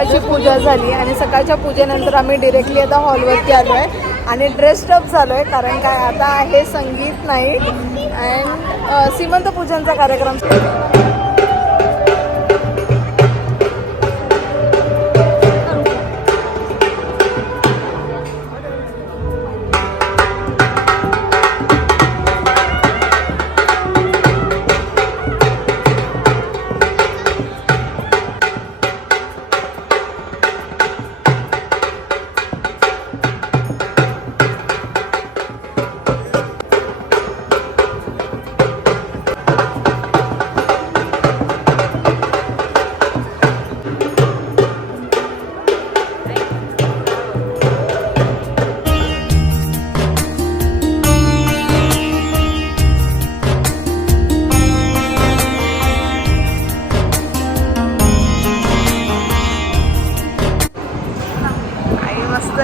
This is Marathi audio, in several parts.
सकाळची पूजा झाली आणि सकाळच्या पूजेनंतर आम्ही डिरेक्टली आता हॉलवरती आलो आहे आणि ड्रेस्डअप झालो आहे, कारण काय आता आहे संगीत नाईट अँड सीमंत पूजनचा कार्यक्रम.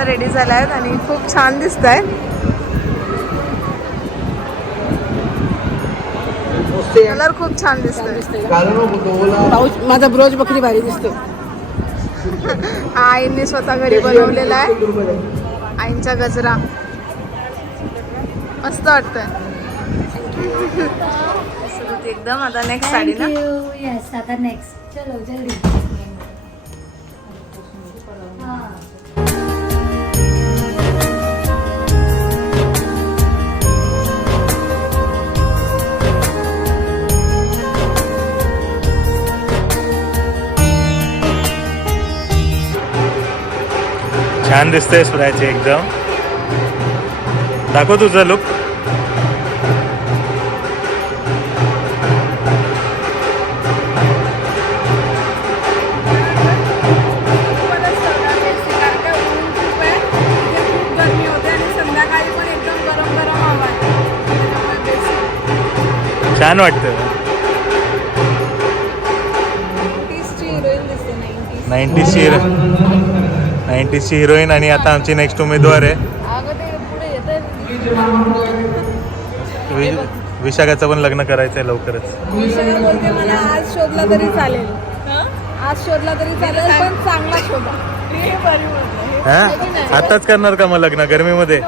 रेडी झाल्या आहेत आणि खूप छान दिसत आहेत. कलर खूप छान दिसतोय. माझा ब्रोच बकरी भारी दिसतो. आईने स्वतः घरी बनवलेला आहे. आईंचा गजरा मस्त वाटतोय एकदम. आता नेक्स्ट साडी ना. यस आता नेक्स्ट. चलो जल्दी. छान दिसतंय सुराची एकदम. दाखव तुझा लुक. छान वाटतं. 90ची हिरोईन आणि आता आमची नेक्स्ट उमेदवार आहे विशाखाचं पण लग्न करायचं आहे लवकरच. मला आज शोधला तरी चालेल. आज शोधला तरी चालेल पण चांगला शोधा. हा आताच करणार का मग लग्न गरमीमध्ये.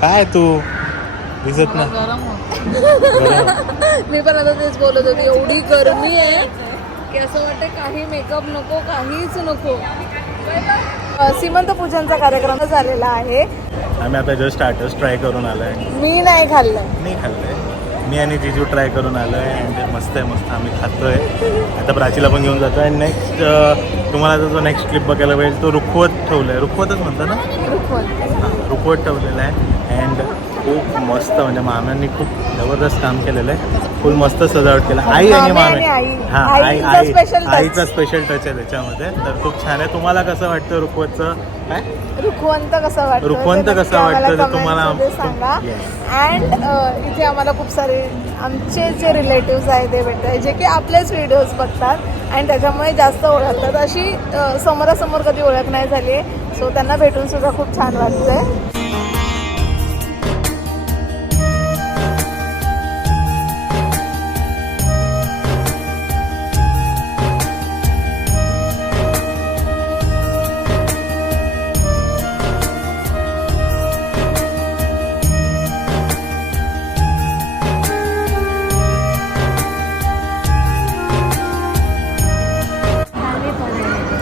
काय तू दिसत ना. मी पण आता तेच बोलत होती. एवढी गरमी आहे की असं वाटतं काही मेकअप नको, काहीच नको. सीमंत पूजनचा कार्यक्रम झालेला आहे. आम्ही आता जस्ट स्टार्टर्स ट्राय करून आलोय. मी नाही खाल्लं. मी आणि जिजू ट्राय करून आलोय अँड मस्त आहे. मस्त आम्ही खातोय. आता प्राचीला पण घेऊन जातोय. अँड नेक्स्ट तुम्हाला जो नेक्स्ट क्लिप बघायला पाहिजे तो रुखवत ठेवलाय. रुखवतच म्हणतात ना. रुखवत ठेवलेला आहे अँड खूप मस्त. म्हणजे मामांनी खूप जबरदस्त काम केलेलं आहे. फुल मस्त सजावट केलं. आई आणि मामे. आईचा स्पेशल टच आहे त्याच्यामध्ये. तर खूप छान आहे. तुम्हाला कसं वाटतं रुखवतचं काय. रुखवंत कसं वाटतं ते तुम्हाला सांगा. अँड इथे आम्हाला खूप सारे आमचे जे रिलेटिव्स आहेत ते भेटतात जे की आपलेच व्हिडिओज बघतात आणि त्याच्यामुळे जास्त ओळखतात. अशी समोरासमोर कधी ओळख नाही झाली आहे. सो त्यांना भेटून सुद्धा खूप छान वाटतंय.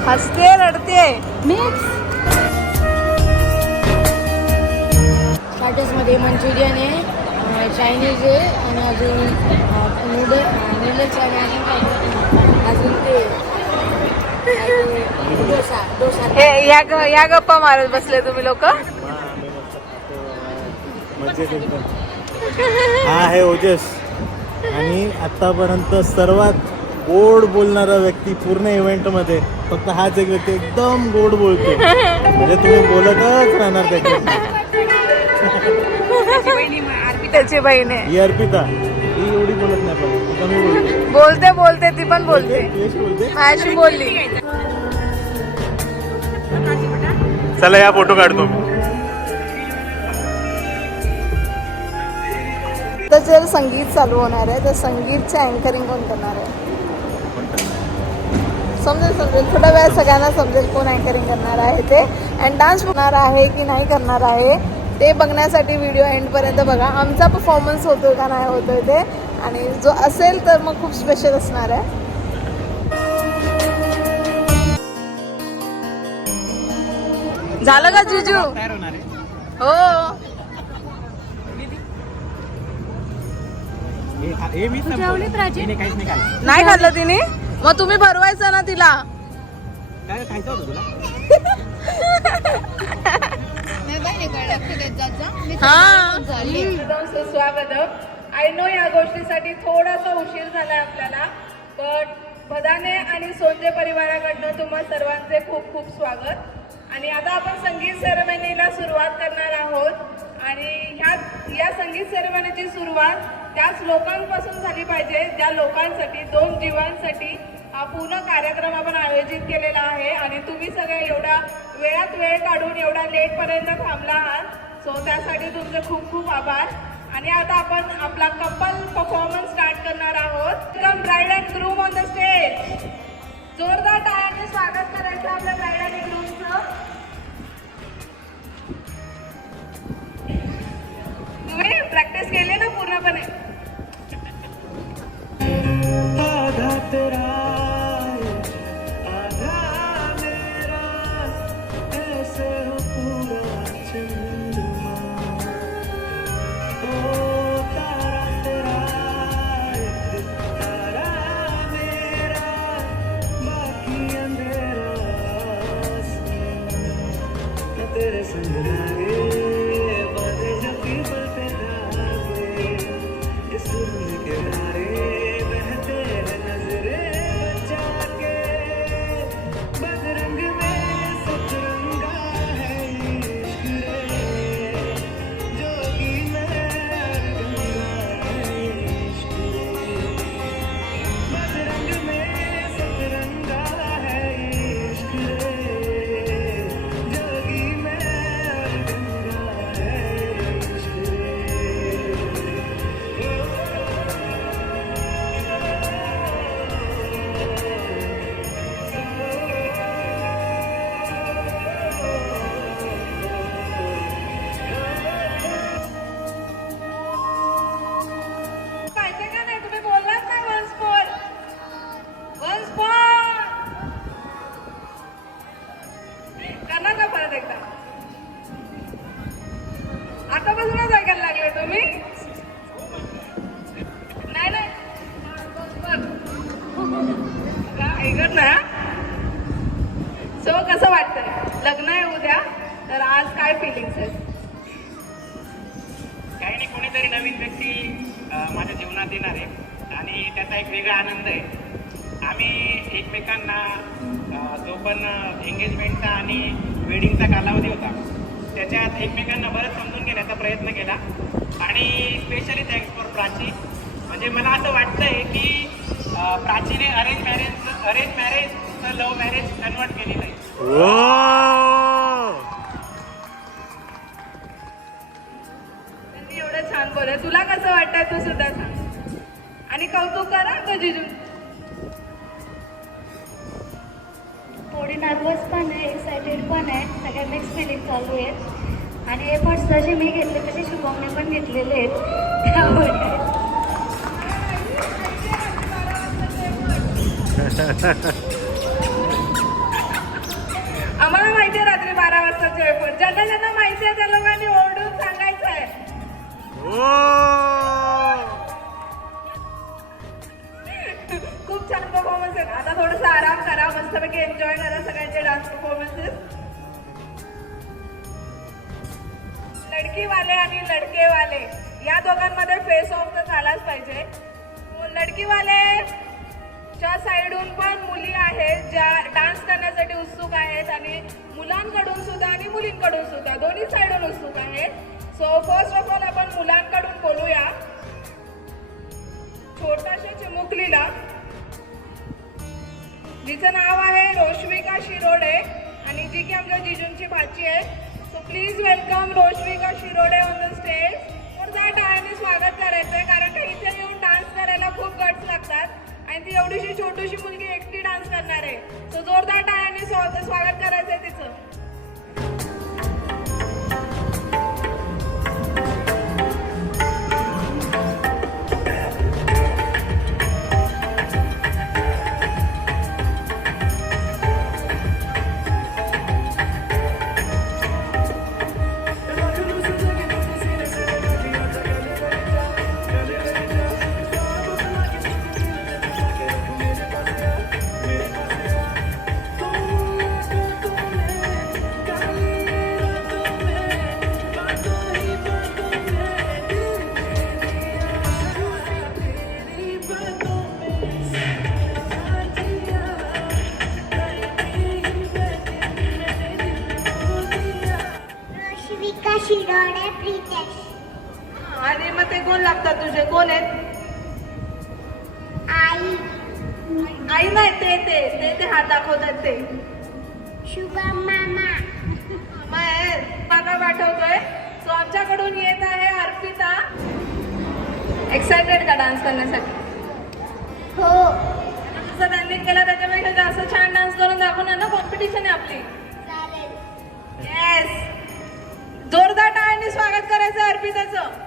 हसते रडते मिक्स. स्टार्टर्समध्ये मंचुरियन आहे, चायनीज आहे आणि अजून नूडल्स आणि अजून ते डोसा. या गप्पा मारत बसले तुम्ही लोक. हा आहे ओजस आणि आतापर्यंत सर्वात गोड बोलणारा व्यक्ती पूर्ण इव्हेंट मध्ये फक्त हाच एक व्यक्ती एकदम गोड बोलतो. म्हणजे तुम्ही बोलतच राहणार त्याची बहीण आहे ही अर्पिता. ही एवढी बोलत नाही पण कमी बोलते ती पण बोलते. माझी बोलली. चला या फोटो काढतो. आता जर संगीत चालू होणार आहे तर संगीतचे अँकरिंग कोण करणार आहे समजेल थोड्या वेळात सगळ्यांना समजेल कोण अँकरिंग करणार आहे ते. अँड डान्स होणार आहे की नाही करणार आहे ते बघण्यासाठी व्हिडिओ एंडपर्यंत बघा. आमचा परफॉर्मन्स होतोय का नाही होतोय ते, आणि जो असेल तर मग खूप स्पेशल असणार आहे. झालं का जिजू? हो नाही खाल्लं तिने, मग तुम्ही भरवायचं ना तिला. स्वागतम. आय नो या गोष्टीसाठी थोडासा उशीर झालाय आपल्याला, बट भदाने आणि सोंजे परिवाराकडनं तुम्हा सर्वांचे खूप खूप स्वागत. आणि आता आपण संगीत सेरेमनीला सुरुवात करणार आहोत. आणि या संगीत सेरेमनीची सुरुवात त्याच लोकांपासून झाली पाहिजे ज्या लोकांसाठी, 2 जीवांसाठी हा पूर्ण कार्यक्रम आपण आयोजित केलेला आहे. आणि तुम्ही सगळे एवढ्या वेळात वेळ काढून एवढा लेटपर्यंत थांबला आहात, सो त्यासाठी तुमचे खूप खूप आभार. आणि आता आपण आपला कपल परफॉर्मन्स स्टार्ट करणार आहोत. Welcome bride and groom on the stage. जोरदार टाळ्यांनी स्वागत करायचं आपल्या ब्राइड आणि ग्रूमचं. तुम्ही प्रॅक्टिस केली ना पूर्णपणे? आतापासूनच ऐकायला लागले तुम्ही? नाही ऐकत ना. सो कसं वाटतंय? लग्न आहे उद्या, तर आज काय फिलिंग्स आहेत? काही नाही, कोणीतरी नवीन व्यक्ती माझ्या जीवनात येणार आहे आणि त्याचा एक वेगळा आनंद आहे. आम्ही एकमेकांना जो पण एंगेजमेंटचा आणि वेडिंगचा कालावधी होता त्याच्यात एकमेकांना बरंच समजून घेण्याचा प्रयत्न केला. आणि स्पेशली थँक्स फॉर प्राची. म्हणजे मला असं वाटतंय की प्राचीने arrange marriage love marriage convert केलेलं आहे. त्यांनी एवढं छान बोलले. तुला कसं वाटतंय तू सुद्धा सांग. आणि कौतुक करा का जिजू? थोडी नर्वस पण आहे, एक्सायटेड पण आहे, सगळ्या मिक्स फिलिंग चालू आहेत. आणि एफर्ट्स जसे मी घेतले तसे शुभमने पण घेतलेले आहेत. त्यामुळे आम्हाला माहिती आहे रात्री 12 वाजताचे एफर्ट. ज्यांना ज्यांना माहिती आहे त्या लोकांनी ओरडून सांगायचं आहे. खूप छान परफॉर्मन्स आहे. आता थोडंसं आराम करा, मस्तपैकी एन्जॉय करा सगळ्यांचे डान्स परफॉर्मन्सेस. लडकीवाले आणि लडकेवाले या दोघांमध्ये फेस ऑफ तर झालाच पाहिजे. लडकीवाले च्या साईडून पण मुली आहेत ज्या डान्स करण्यासाठी उत्सुक आहेत, आणि मुलांकडून सुद्धा आणि मुलींकडून सुद्धा दोन्ही साईडून उत्सुक आहेत. सो फर्स्ट ऑफ ऑल आपण मुलांकडून बोलूया. छोट्याशा चिमुकलीला, जिचं नाव आहे रोश्विका शिरोडे आणि जी की आमच्या जिजूंची भाची आहे. So please welcome Roshvika Shirode on the stage. जोरदार टाळ्यांनी स्वागत करायचंय, कारण का इथे येऊन डान्स करायला खूप गट्स लागतात आणि ती एवढीशी छोटीशी मुलगी एकटी डान्स करणार आहे. सो जोरदार टाळ्यांनी स्वागत करायचंय तिचं. रोशविका शिरोडे प्रितेश. आणि मग ते कोण लागतात तुझे? कोण आहेत? आई आई नाही, ते ते ते ते हात दाखवतात ते शुभम मामा. मागा पाठवतोय. सो आमच्याकडून येत आहे अर्पिता. एक्सायटेड का डान्स करण्यासाठी? हो जसं त्यांनी केला त्याच्यापेक्षा जास्त छान डान्स करून दाखवणार ना. कॉम्पिटिशन आहे आपली. चालेल. येस, जोरदार टाळ्यांनी स्वागत करायचं अर्पिताचं.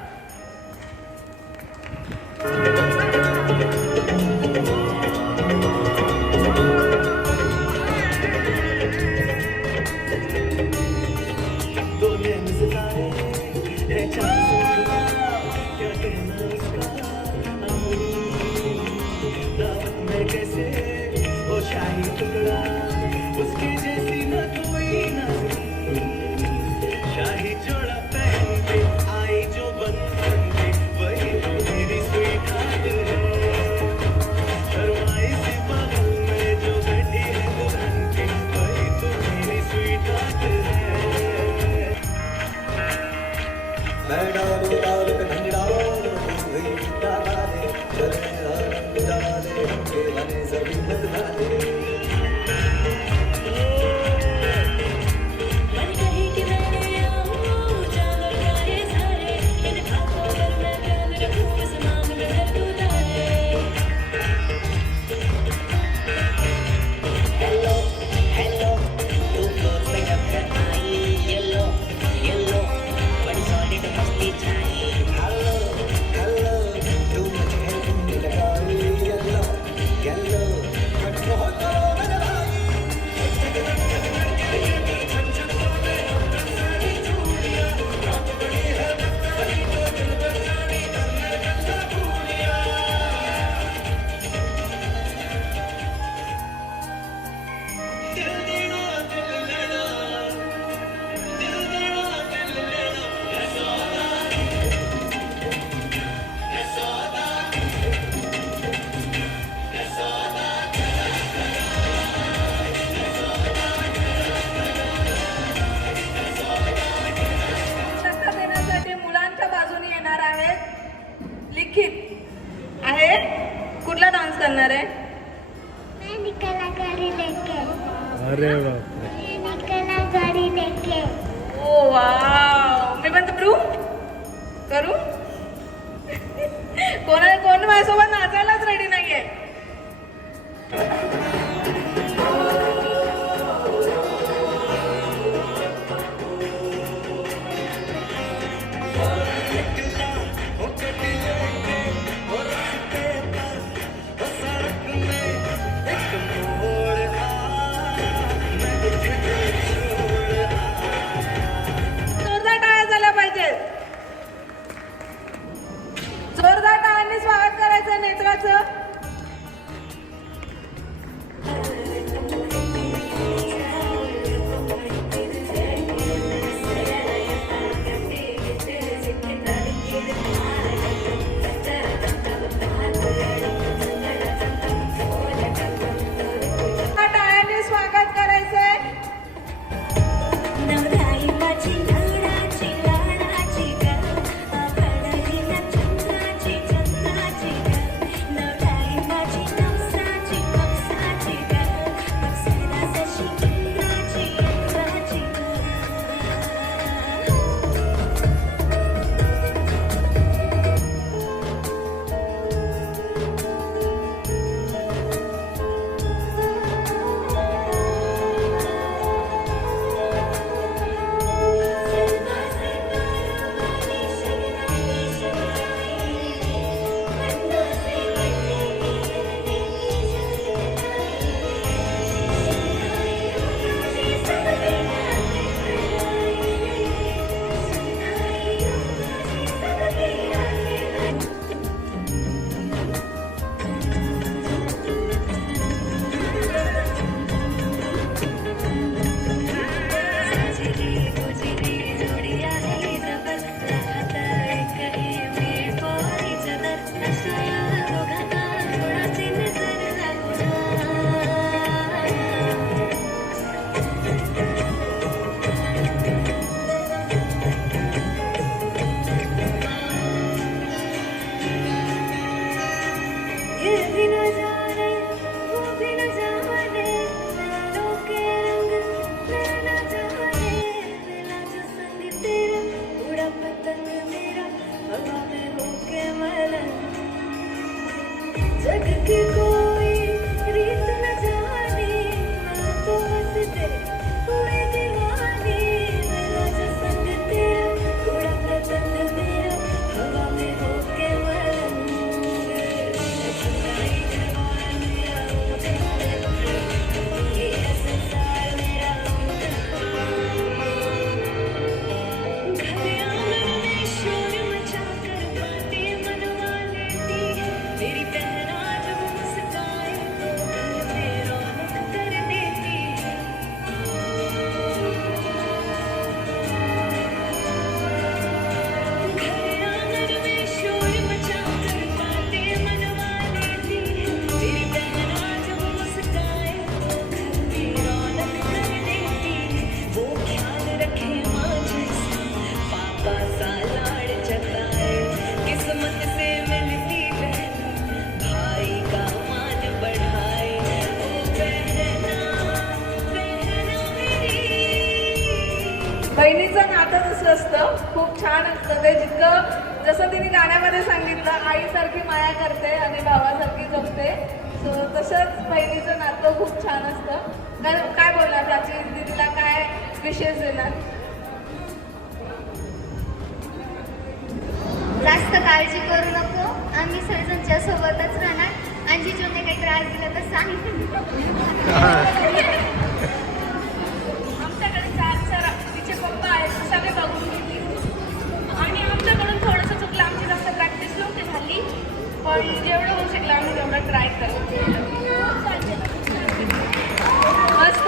कुठला डान्स करणार आहे? मैं निकला गाड़ी लेके. अरे बापरे. मैं निकला गाड़ी लेके. ओ वाव, मी पण करू करू. कोण माझ्यासोबत नाचायलाच रेडी नाहीये. जोरदार टाळ्या झाल्या पाहिजेत. जोरदार टाळ्यांनी स्वागत करायचं नेत्राचं. नातं दुसरं असतं, खूप छान असतं ते. जितकं जसं तिने गाण्यामध्ये सांगितलं, आईसारखी माया करते आणि भावासारखी जपते, सो तसंच बहिणीचं नातं खूप छान असतं. काय बोलणार प्राची दीदीला, काय विशेष देणार? जास्त काळजी करू नको, आम्ही सर्जनच्या सोबतच राहणार. आणि जिजूने काही त्रास दिला तर सांग. आमच्याकडे 4 तिचे पप्पा आहेत, सगळे बघून घेतली. आणि आमच्याकडून थोडंसं चुकलं, आमची जास्त प्रॅक्टिस नव्हती झाली, पण जेवढं होऊ शकलं आम्ही तेवढं ट्राय करतो. मस्त.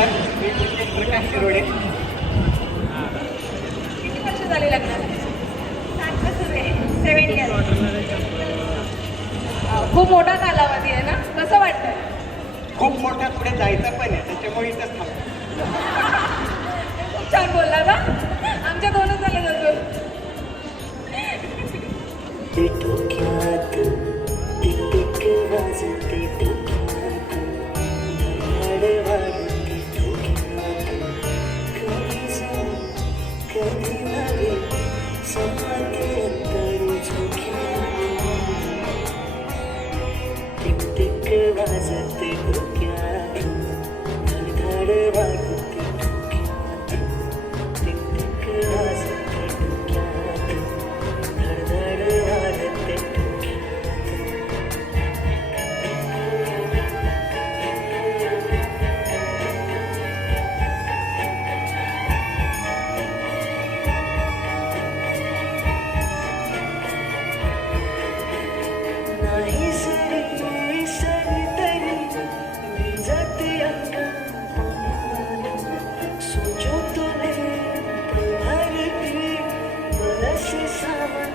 नमस्कार, मी प्रकाश शिरोडे. किती वर्ष झाली लग्नाला? 7 years. खूप मोठा कालावधी आहे ना, कसं वाटतं? खूप मोठ्या पुढे जायचं पण आहे, त्याच्यामुळे इथंच थांबतो. खूप छान बोलला ना, आमच्या दोनच झालं जातो. वाजते डोक्यात धडधड वाजते डोक्यात टिकटिक वाजते डोक्यात धडधड वाजते नाही सरी सरी तरी मी जाते अंगा सोचो तुम्हें भर के बरसे सावन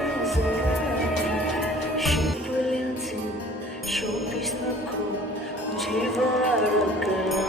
शिपल्यांचे शोपीस नको जीवाळ करा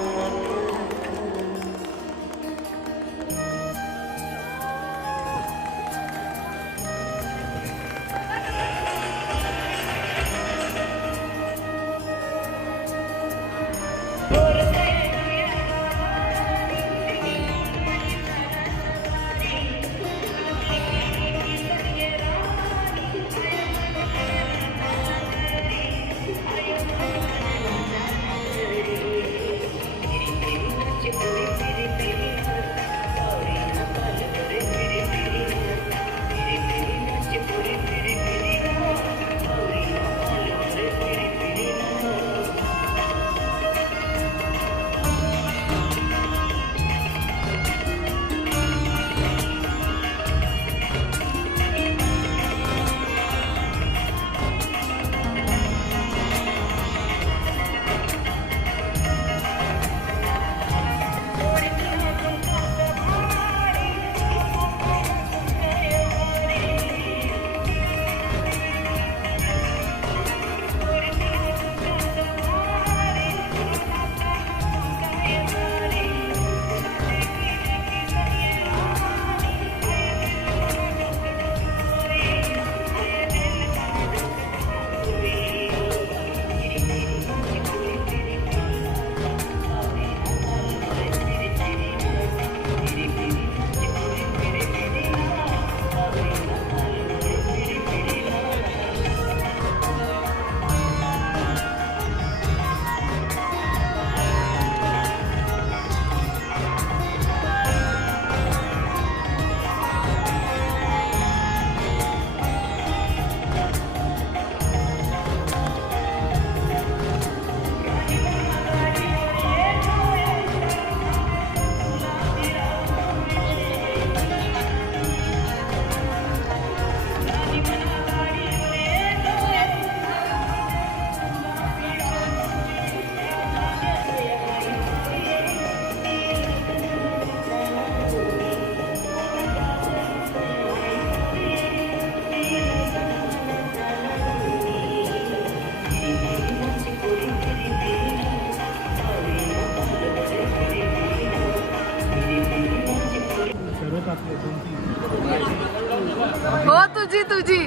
हो तुझी तुझी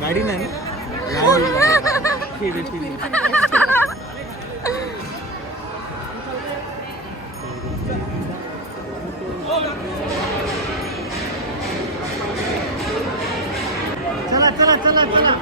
गाडी नाही चला चला चला चला